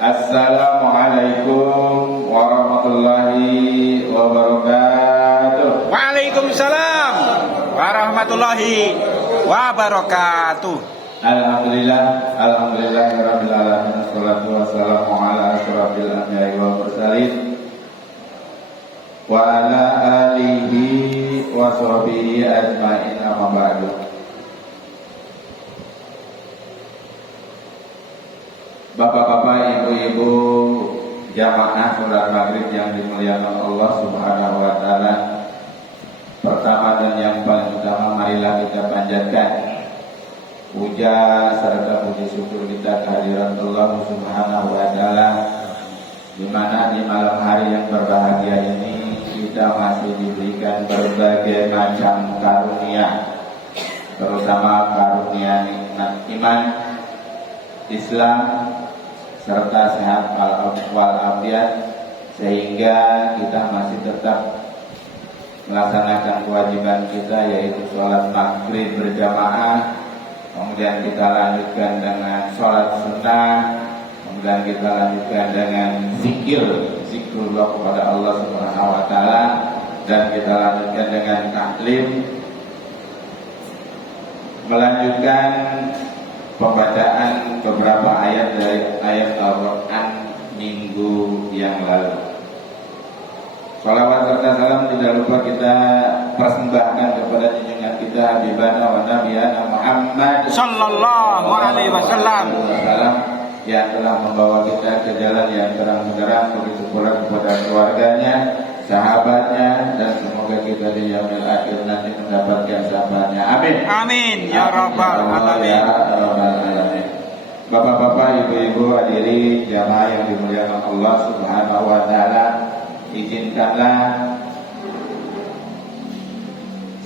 Assalamualaikum warahmatullahi wabarakatuh. Waalaikumsalam warahmatullahi wabarakatuh. Alhamdulillahirabbil alamin. Wassalatu wassalamu ala asyrofil anbiya'i wal mursalin wa ala alihi wa sahbihi ajmain, amma ba'du. Bapak-bapak, ibu-ibu jamaah salat maghrib yang dimuliakan Allah Subhanahu wa taala. Pertama dan yang paling utama, marilah kita panjatkan puja serta puji syukur kita kehadirat Allah Subhanahu wa taala, di mana di malam hari yang berbahagia ini kita masih diberikan berbagai macam karunia, terutama karunia nikmat iman, Islam, serta sehat walafiat, sehingga kita masih tetap melaksanakan kewajiban kita, yaitu sholat maghrib berjamaah. Kemudian kita lanjutkan dengan sholat sunnah. Kemudian kita lanjutkan dengan zikrullah kepada Allah Subhanahu wa taala, dan kita lanjutkan dengan taklim, melanjutkan pembacaan beberapa ayat dari ayat Al-Quran minggu yang lalu. Salawat serta salam tidak lupa kita persembahkan kepada junjungan kita Habibana wa Nabiyana Muhammad Sallallahu alaihi wasallam yang telah membawa kita ke jalan yang terang benderang, begitu pula kepada keluarganya, sahabatnya, dan semoga kita di yaumil akhir nanti mendapatkan sahabatnya. Amin. Amin ya rabbal alamin. Bapak-bapak, ibu-ibu, hadirin jamaah yang dimuliakan Allah Subhanahu wa taala, izinkanlah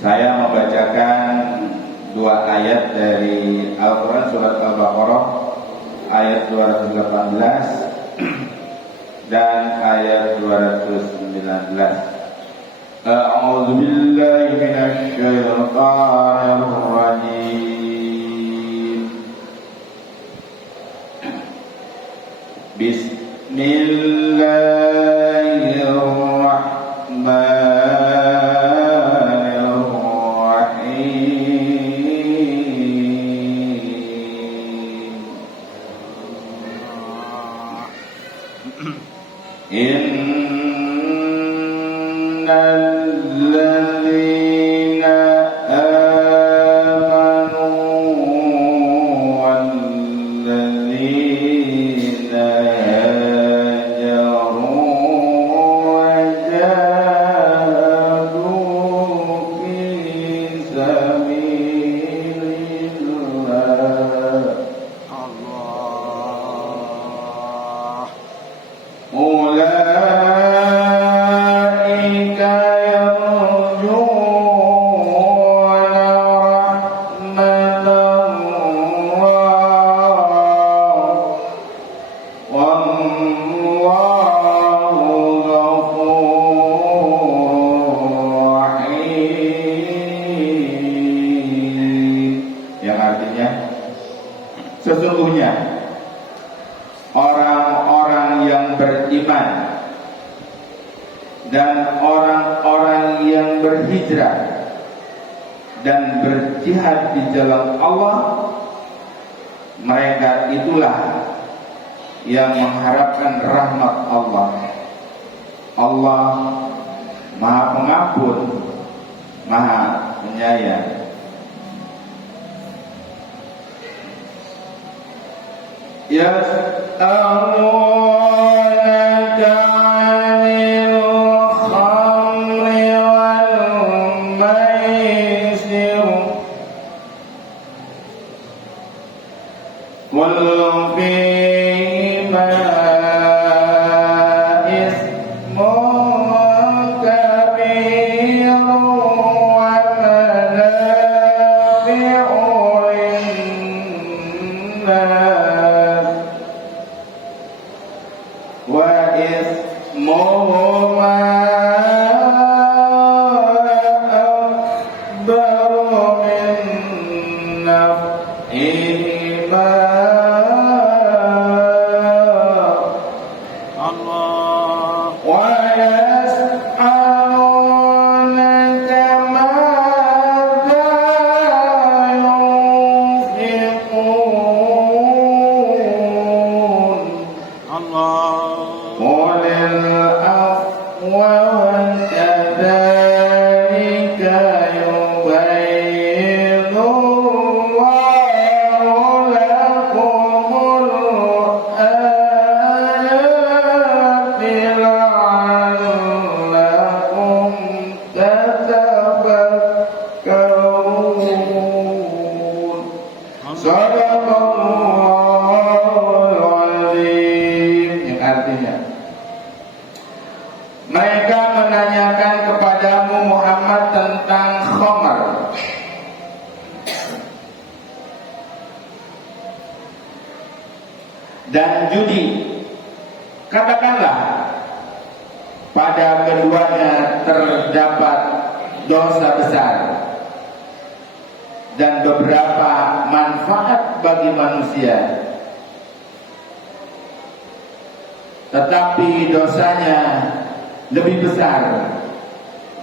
saya membacakan dua ayat dari Al-Quran, surat Al-Baqarah ayat 218 dan ayat 219. A'udzu billahi minasy syaithanir rajim. Bismillahirrahmanirrahim. Innal ladzina amanu wal ladzina hajaru wa jahadu fi sabilillah ulaika yarjuna rahmatallah wallahu ghafurur rahim, yang artinya sesungguhnya orang-orang yang beriman dan orang-orang yang berhijrah dan berjihad di jalan Allah, mereka itulah yang mengharapkan rahmat Allah. Allah Maha Pengampun, Maha Penyayang. Yas'alunaka 'anil khamri wal maisir qul fihima ismun kabirun wa manafi'u lin-nas wa ismuhuma akbaru min naf'ihima akhirnya. Mereka menanyakan kepadamu Muhammad tentang khamar. Dan judi. Katakanlah, pada keduanya terdapat dosa besar dan beberapa manfaat bagi manusia, tetapi dosanya lebih besar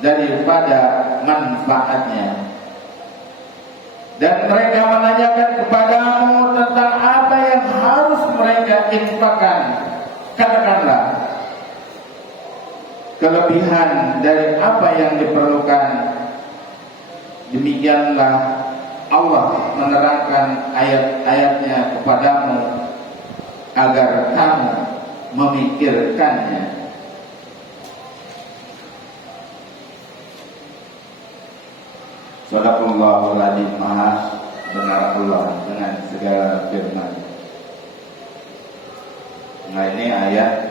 daripada manfaatnya. Dan mereka menanyakan kepadamu tentang apa yang harus mereka infakkan. Katakanlah, kelebihan dari apa yang diperlukan. Demikianlah Allah menerangkan ayat-ayatnya kepadamu agar kamu memikirkannya. Sadaqallahul adzim, maha benar Allah dengan segala firman. Nah, ini ayat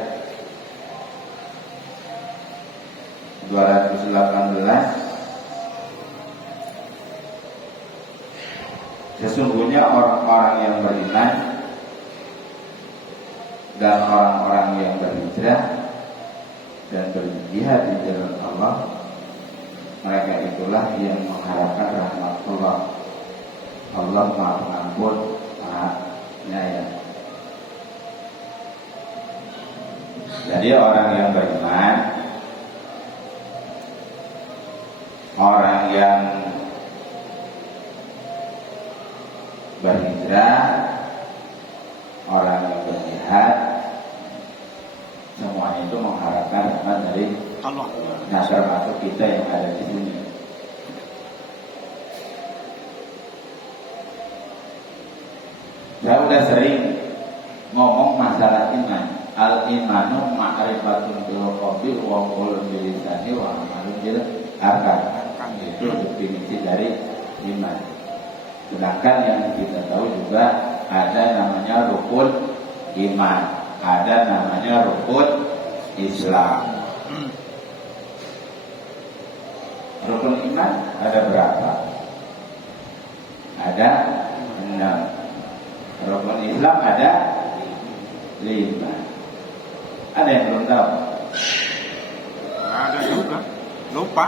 218. Sesungguhnya orang-orang yang beriman dan orang-orang yang berhijrah dan berjihad di jalan Allah, mereka itulah yang mengharapkan rahmat Allah. Allah Maha Pengampun, Maha Penyayang. Jadi orang yang beriman, orang yang berhijrah, orang yang berjihad, semuanya itu mengharapkan rahmat dari Allah. Nah, termasuk kita yang ada di sini. Saya udah sering ngomong masalah iman. Al-imanu ma'rifatun bil qalbi wa qawlun bil lisani wa amalun bil arkan. Itu definisi dari iman. Sedangkan yang kita tahu juga ada namanya rukun iman, ada namanya rukun Islam. Rukun iman ada berapa? Ada 6. Rukun Islam ada 5. Ada yang belum tahu? Ada juga. Lupa.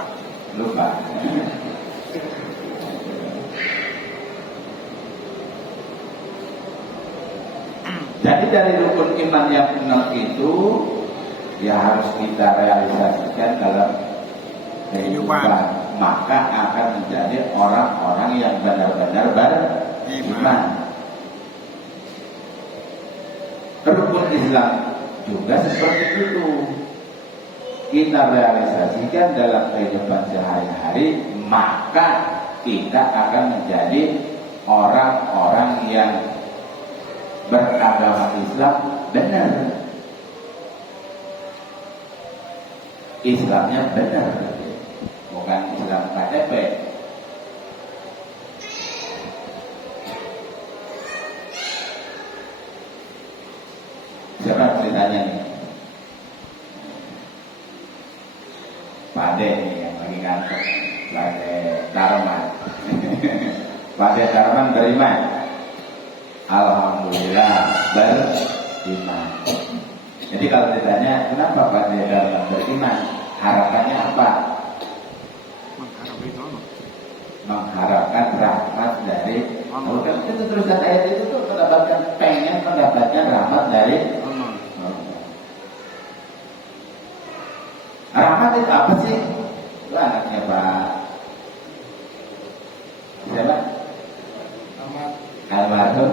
Jadi dari rukun iman yang 6 itu ya harus kita realisasikan dalam kehidupan, maka akan menjadi orang-orang yang benar-benar beriman. Rukun Islam juga seperti itu, kita realisasikan dalam kehidupan sehari-hari, maka kita akan menjadi orang-orang yang beragama Islam benar. Islamnya benar, bukan Islam KTP. Siapa ceritanya nih? Pak Ade nih yang lagi ngantuk. Pak Ade Darman. Pak Ade Darman beriman. Alhamdulillah beriman. Jadi kalau ditanya kenapa Pak Ade Darman beriman, harapannya apa? Mengharapkan rahmat dari Allah. Itu terusan ayat itu tuh pengen mendapatkan rahmat dari Allah. Rahmat itu apa sih? Itu anaknya Pak siapa? Almarhum.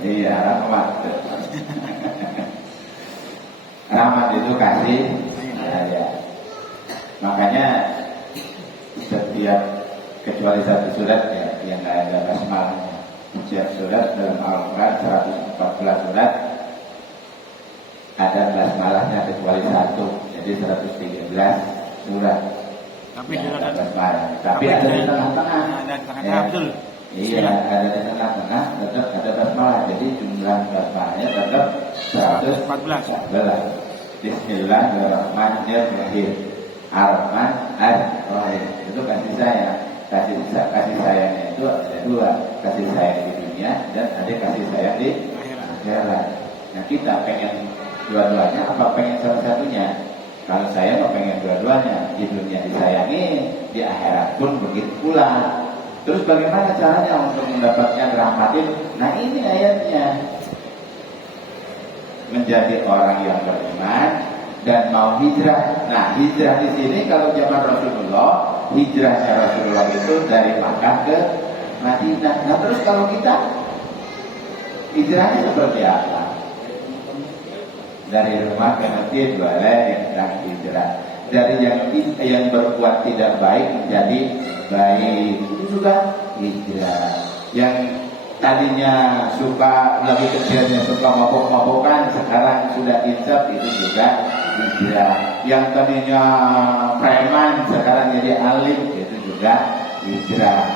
Iya, rahmat. Rahmat itu kasih ya. Makanya setiap kecuali satu surat ya yang nggak ada basmalahnya. Setiap surat dalam Al-Quran 114 surat ada basmalahnya kecuali satu, jadi 113 surat. Tapi ya, ada basmalah. Tapi ada di tengah-tengah. Ya. Betul. Iya, ada di tengah-tengah tetap ada basmalah. Jadi jumlah basmalahnya tetap 113. Bismillahirrahmanirrahim. Ar-Rahman Ar-Rahim. Itu kasih sayang. Kasih sayangnya itu ada dua, kasih sayang di dunia dan ada kasih sayang di akhirat. Nah kita pengen dua-duanya apa pengen salah satunya? Kalau saya mau pengen dua-duanya, di dunia disayangi, di akhirat pun begitu pula. Terus bagaimana caranya untuk mendapatkan rahmatin? Nah ini ayatnya, menjadi orang yang beriman dan mau hijrah. Nah hijrah di sini kalau zaman Rasulullah, hijrahnya Rasulullah itu dari Makkah ke Madinah. Nah terus kalau kita hijrahnya seperti apa? Dari rumah ke masjid boleh yang hijrah. Dari yang berbuat tidak baik menjadi baik, itu juga hijrah. Yang tadinya suka lebih kecilnya suka mabuk-mabukan, sekarang sudah insaf, itu juga hijrah. Yang tadinya preman sekarang jadi alim, itu juga hijrah.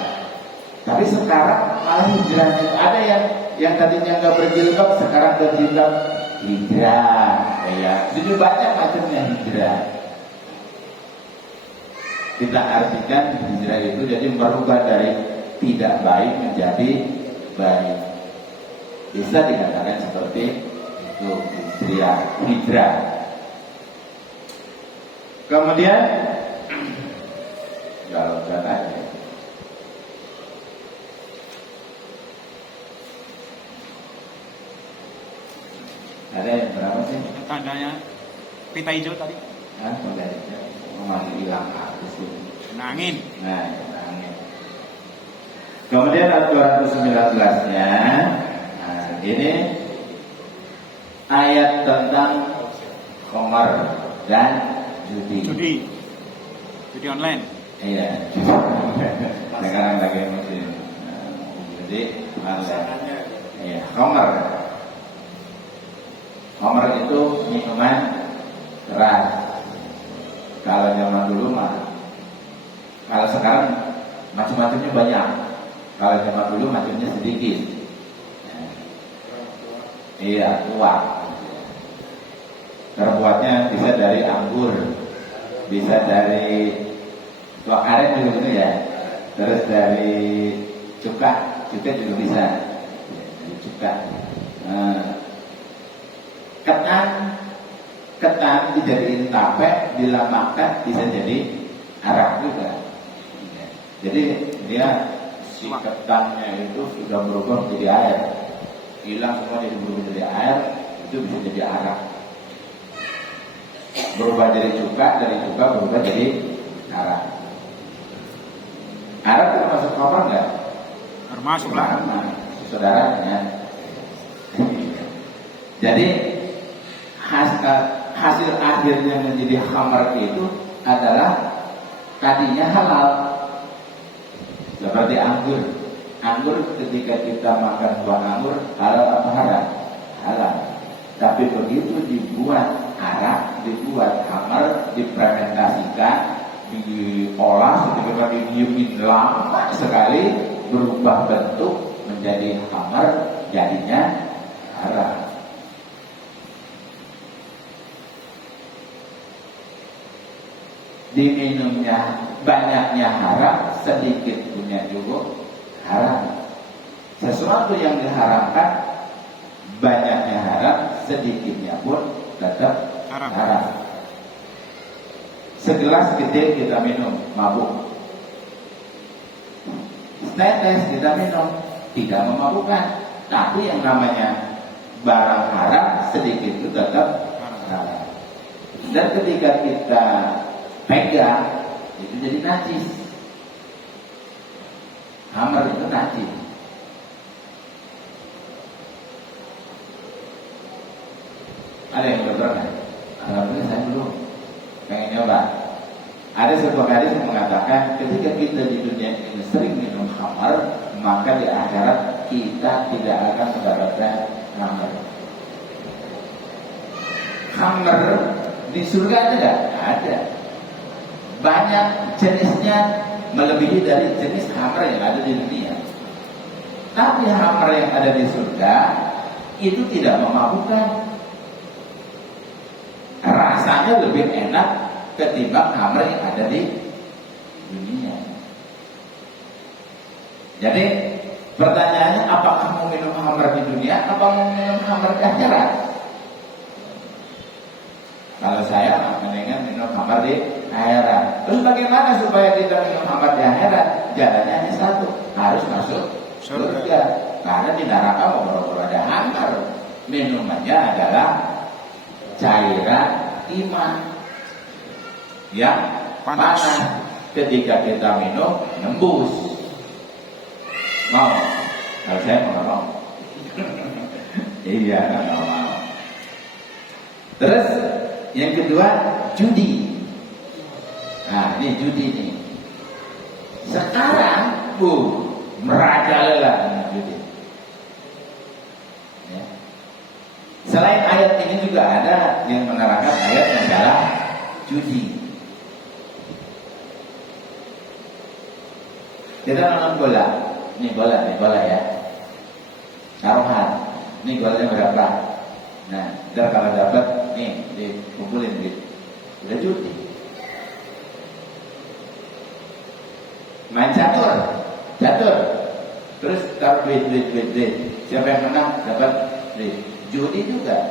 Tapi sekarang malah hijrahnya ada yang tadinya nggak berjilbab sekarang berjilbab, hijrah. Ya, jadi banyak macamnya hijrah. Kita artikan hijrah itu jadi merubah dari tidak baik menjadi baik. Bisa dikatakan seperti itu hijrah. Kemudian kalau katanya ada yang berapa sih? Tandanya pita hijau tadi. Nah, tanda hijau masih hilang habis itu. Angin. Nah, angin. Kemudian ayat 219-nya, nah, ini ayat tentang khamar dan judi online. Iya. Sekarang lagi musim judi online. Iya, khamar. Khamar itu minuman keras. Kalau zaman dulu mah, kalau sekarang macam-macamnya banyak. Kalau zaman dulu macamnya sedikit. Iya, tua. Terbuatnya bisa dari anggur, bisa dari buah karet juga ya. Terus dari cuka juga bisa. Dari cuka. Ketan dijadiin tape, dilamakan bisa jadi arak juga. Jadi dia si ketannya itu sudah berubah menjadi air, hilang semua jadi berubah jadi air, itu bisa jadi arak. Berubah dari cuka berubah jadi arak. Arak termasuk khamar nggak? Termasuk lah. Saudaranya. Jadi hasil akhirnya menjadi khamar itu adalah tadinya halal. Seperti anggur. Anggur ketika kita makan buah anggur halal apa haram? Halal. Tapi begitu dibuat arak, dibuat khamar, difermentasikan, diolah, sedemikian didiamin lama sekali, berubah bentuk menjadi khamar, jadinya haram. Diminumnya banyaknya haram, sedikit punya juga haram. Sesuatu yang diharamkan banyaknya haram, sedikitnya pun tetap haram. Segelas gede kita minum, mabuk. Setetes kita minum, tidak memabukkan. Tapi yang namanya barang haram, sedikit itu tetap haram. Dan ketika kita pegang, itu jadi najis. Khamar itu najis. Ada yang belum pernah? Alhamdulillah saya belum. Pengen nyoba. Ada sebuah hadis yang mengatakan ketika kita di dunia ini sering minum khamar, maka di akhirat kita tidak akan mendapatkan khamar. Khamar di surga ada nggak? Ada. Banyak jenisnya, melebihi dari jenis khamar yang ada di dunia. Tapi khamar yang ada di surga itu tidak memabukkan. rasanya lebih enak ketimbang khamr yang ada di dunia. Jadi pertanyaannya, apakah mau minum khamr di dunia atau mau minum khamr di akhirat? Kalau saya mendingan minum khamr di akhirat. Terus bagaimana supaya kita minum khamr di akhirat? Jalannya hanya satu, harus masuk surga. Karena di neraka mau ada khamr. Minumannya adalah cairan iman yang panas. Ketika kita minum, nembus. Mau? Kalau saya mau. Iya, nggak mau. Terus yang kedua, judi. Nah, ini judi nih. Sekarang, merajalela judi. Ya. Selain ayat ini juga ada yang menerangkan ayat yang adalah judi. Kita nonton bola. Ini bola ya. Taruhan. Ini golnya berapa? Nah, ntar kalau dapat, nih dikumpulin gitu. Udah judi. Main catur. Terus taruh duit. Siapa yang menang dapat duit. Judi juga.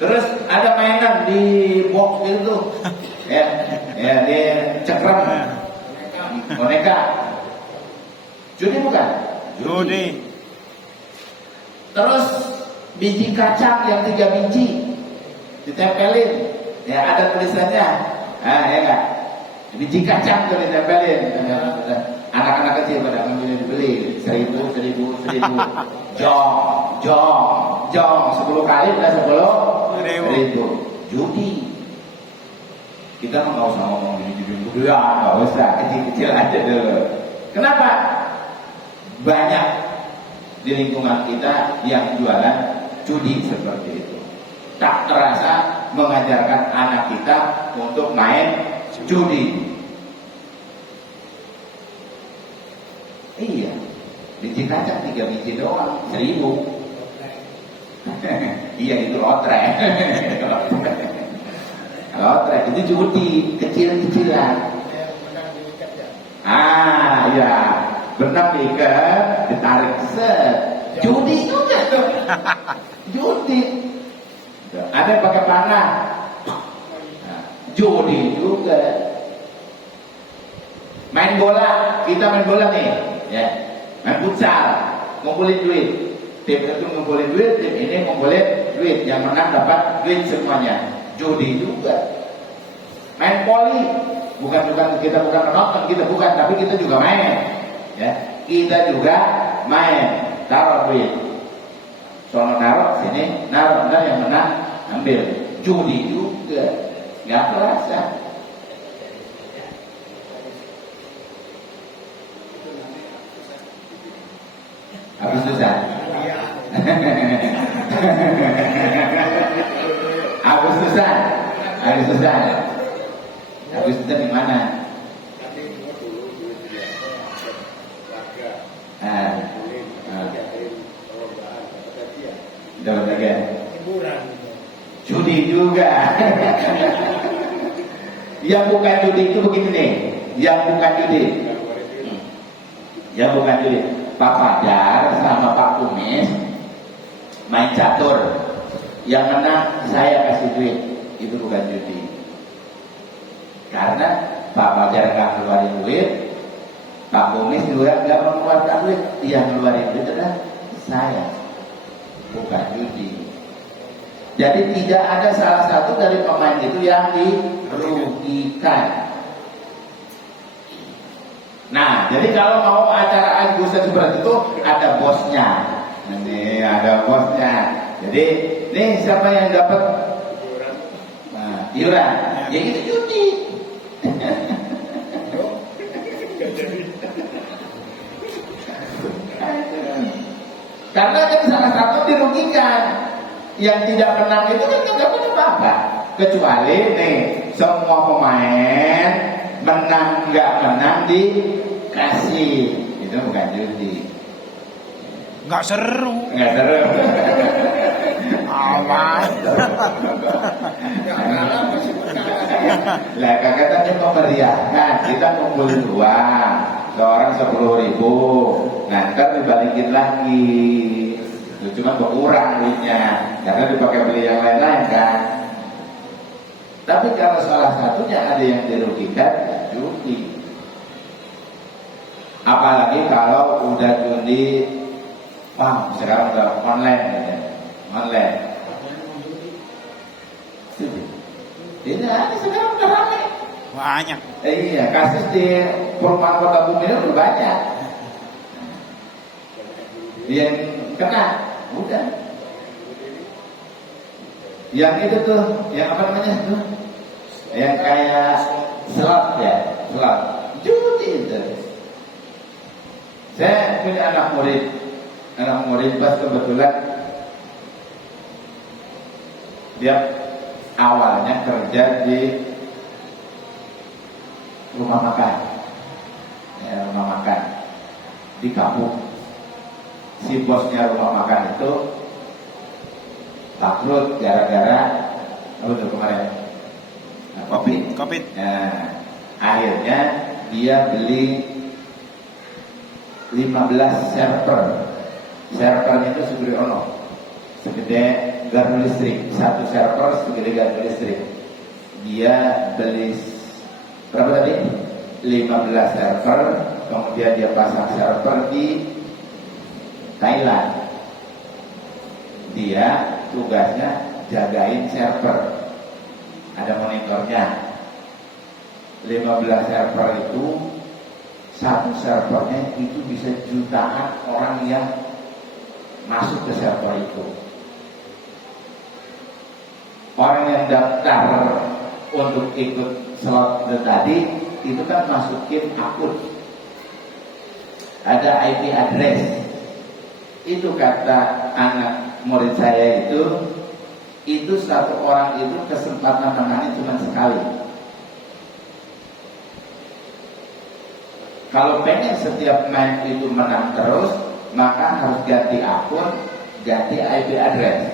Terus ada mainan di box gitu, ya di cekram, boneka. Judi bukan? Judi. Terus biji kacang yang 3 biji ditempelin, ya ada tulisannya, ya nggak? Biji kacang tuh ditempelin. Anak-anak kecil pada ngambil dibeli 1000, jong 10 kali udah 10.000. Judi. Kita nggak usah ngomong judi, nggak usah, kecil-kecil aja dulu. Kenapa? Banyak di lingkungan kita yang jualan judi seperti itu. Tak terasa mengajarkan anak kita untuk main judi. Iya, biji kacang 3 biji doang, 1000. Iya, itu lotre. Lotre itu judi kecil-kecilan. Ya, benang diikat, ditarik set. Judi juga tuh. Judi. Ada yang pakai panah. Judi juga. Main bola, kita main bola nih, ya. Main futsal, ngumpulin duit. Tim itu ngumpulin duit, tim ini ngumpulin duit. Yang menang dapat duit semuanya. Judi juga. Main poli, bukan kita bukan menonton, kita bukan, tapi kita juga main. Ya, kita juga main. Taruh duit. Soalnya naruh sini, naruh yang menang ambil. Judi juga. Nggak terasa. Agustusan. Agustusan di mana? Dapat lagi. Judi juga. Yang bukan judi itu begini nih. Yang bukan judi. Pak Fajar sama Pak Kumis main catur. Yang menang saya kasih duit. Itu bukan judi. Karena Pak Fajar nggak keluarin duit, Pak Kumis juga nggak mengeluarkan duit. Yang ngeluarin duit adalah saya, bukan judi. Jadi tidak ada salah satu dari pemain itu yang dirugikan. Nah, jadi kalau mau acara agustusan seperti itu ada bosnya. Ini ada bosnya. Jadi, nih siapa yang dapat iuran? Ya itu judi. Karena kan salah satu dirugikan. Yang tidak menang itu kan tidak punya apa-apa. Kecuali nih semua pemain menang nggak menang dikasih, itu bukan judi. Nggak seru. Nggak seru. Lah katanya memeriahkan, kita kumpul uang, seorang 10.000, nah ntar dibalikin lagi, cuma berkurang duitnya, karena dipakai beli yang lain-lain kan. Tapi kalau salah satunya ada yang dirugikan, rugi. Apalagi kalau udah judi, wah sekarang udah online ya. Online. Ini sekarang udah ramai. Banyak. Iya, kasus di perumahan Kota Bumi udah banyak. Yang kena, udah. Yang itu tuh, yang apa namanya tuh? Yang kayak slot ya, slot. Judi itu. Saya punya anak murid pas kebetulan dia awalnya kerja di rumah makan, ya, rumah makan di kampung. Si bosnya rumah makan itu bangkrut gara-gara apa tuh kemarin? Nah, COVID. Nah, akhirnya dia beli 15 server. Servernya itu segede gardu listrik. Satu server segede gardu listrik. Dia beli berapa tadi? 15 server. Kemudian dia pasang server di Thailand. Dia tugasnya jagain server. Ada monitornya. 15 server itu, satu servernya itu bisa jutaan orang yang masuk ke server itu. Orang yang daftar untuk ikut slot tadi itu kan masukin akun, ada IP address. Itu kata anak murid saya itu satu orang itu kesempatan menangani cuma sekali. Kalau pengen setiap main itu menang terus, maka harus ganti akun, ganti IP address.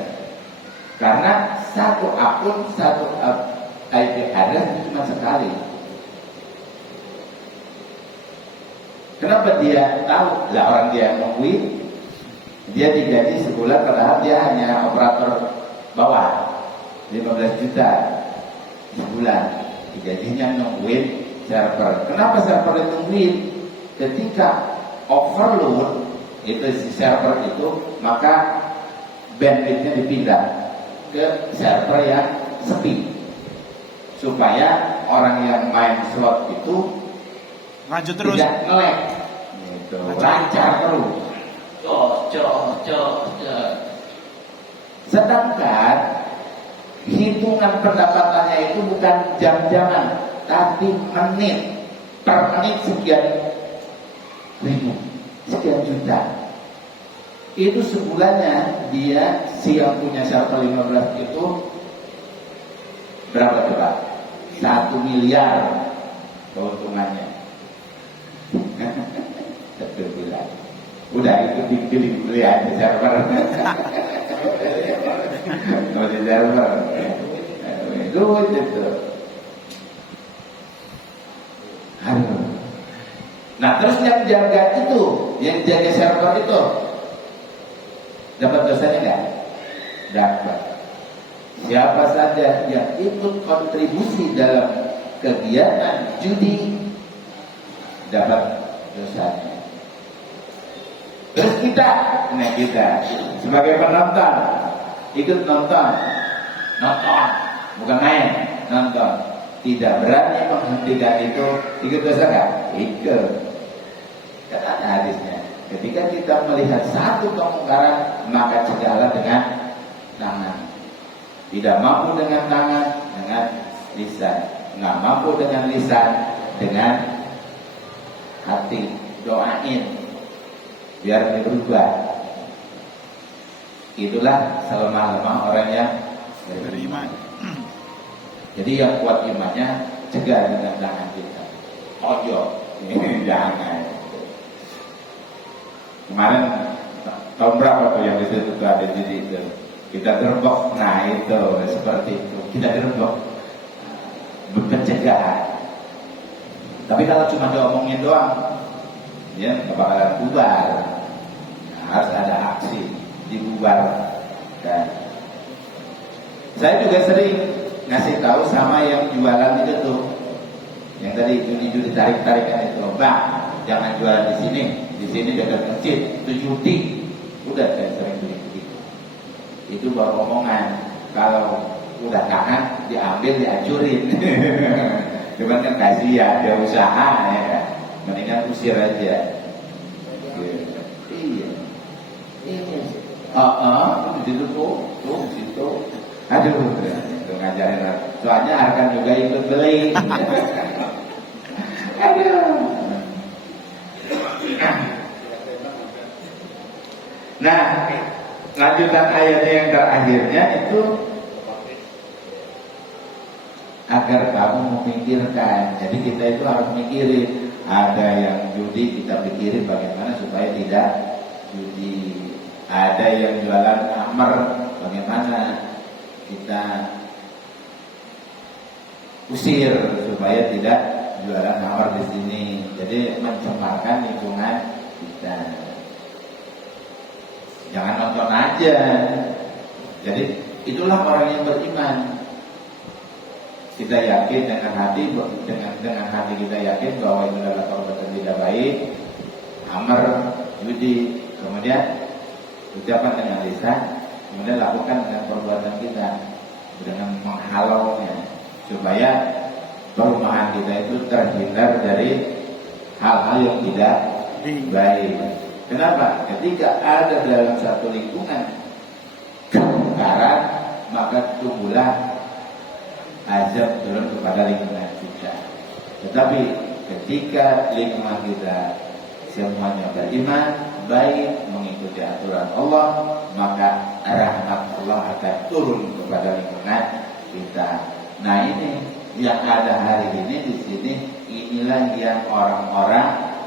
Karena satu akun, satu IP address itu cuma sekali. Kenapa dia tahu? Lah orang dia nungguin, dia digaji sebulan padahal dia hanya operator bawah 15 juta sebulan. Digajinya nungguin server. Kenapa server itu nungguin? Ketika overload itu si server itu, maka bandwidthnya dipindah ke server yang sepi supaya orang yang main slot itu lanjut terus, tidak nge-lag gitu, lancar terus. Sedangkan hitungan pendapatannya itu bukan jam-jaman, tapi menit. Per menit sekian ribu, sekian juta. Itu sebulannya dia si yang punya server 15 itu berapa coba? 1 miliar keuntungannya. 1 bulan. Udah itu beli aja server. Mau di server. Luwes itu. Aduh. Nah terus yang jaga itu, yang jaga server itu, dapat dosanya enggak? Dapat. Siapa saja yang ikut kontribusi dalam kegiatan judi dapat dosanya. Terus kita sebagai penonton ikut nonton, bukan main, nonton. Tidak berani menghentikan itu, ikut dosa enggak? Ikut. Kata ada hadisnya. Ketika kita melihat satu kemungkaran, maka cegahlah dengan tangan. Tidak mampu dengan tangan, dengan lisan. Nggak mampu dengan lisan, dengan hati. Doain biar berubah. Itulah selemah-lemah orang yang beriman. Jadi yang kuat imannya, cegah dengan tangan kita. Ojo, ini jangan. Kemarin tahun berapa tuh yang di situ tuh ada jadi itu kita gerbok. Nah itu seperti itu, kita gerbok, pencegahan. Tapi kalau cuma diomongin doang, ya nggak bakalan bubar. Nah, harus ada aksi dibubar. Dan saya juga sering ngasih tahu sama yang jualan itu tuh, yang tadi judi tarik-tarikan itu, Bang, jangan jualan di sini dekat masjid, itu judi. Udah saya sering begitu. Itu baru omongan. Kalau udah tahan, diambil, dihancurin. Cuman kan kasihan, dia usaha ya, mendingan usir aja. Iya. Di situ tuh, situ. Aduh, itu ngajarin. Soalnya akan juga ikut beli. Aduh. Nah, lanjutan ayatnya yang terakhirnya itu agar kamu memikirkan. Jadi kita itu harus mikirin. Ada yang judi, kita pikirin bagaimana supaya tidak judi. Ada yang jualan kamar, bagaimana kita usir supaya tidak jualan kamar di sini. Jadi mencemarkan lingkungan kita. Jangan nonton aja. Jadi itulah orang yang beriman. Kita yakin dengan hati kita yakin bahwa itu adalah perbuatan tidak baik, amar, judi, kemudian ucapan dengan lisan, kemudian lakukan dengan perbuatan kita dengan menghalaunya supaya perumahan kita itu terhindar dari hal-hal yang tidak baik. Kenapa? Ketika ada dalam satu lingkungan kemungkaran, maka tumbuhlah azab turun kepada lingkungan kita. Tetapi ketika lingkungan kita semuanya beriman, baik, mengikuti aturan Allah, maka rahmat Allah akan turun kepada lingkungan kita. Nah ini yang ada hari ini di sini, inilah yang orang-orang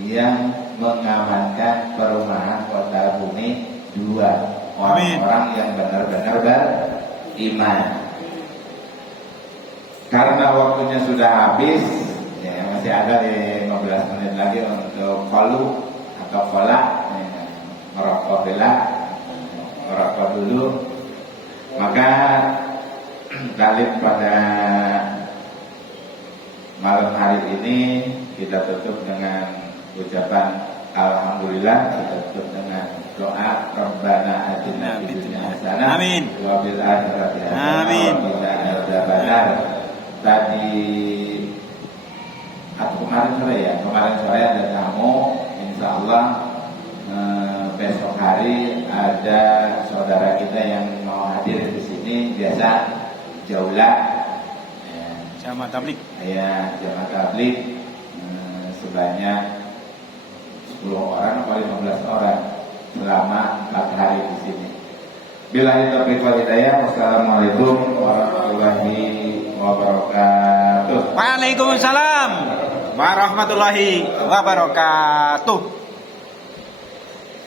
yang mengamankan perumahan Kota Bumi 2, orang-orang yang benar-benar beriman. Karena waktunya sudah habis, ya masih ada 15 menit lagi untuk kolu atau kola, merokok dulu. Maka kali pada malam hari ini kita tutup dengan ucapan alhamdulillah, kita tutup dengan doa Rabbana atina fid dunya hasanah wa fil akhirati hasanah wa qina adzabannar. Tadi atau kemarin sore ada tamu, insya Allah besok hari ada saudara kita yang mau hadir di sini, biasa jaulah ya, jamaah tablik. Ya, jamaah tablik sebanyak 10 orang atau 15 orang selama 4 hari di sini. Billahi taufiq wal hidayah. Wassalamualaikum warahmatullahi wabarakatuh. Waalaikumsalam warahmatullahi wabarakatuh.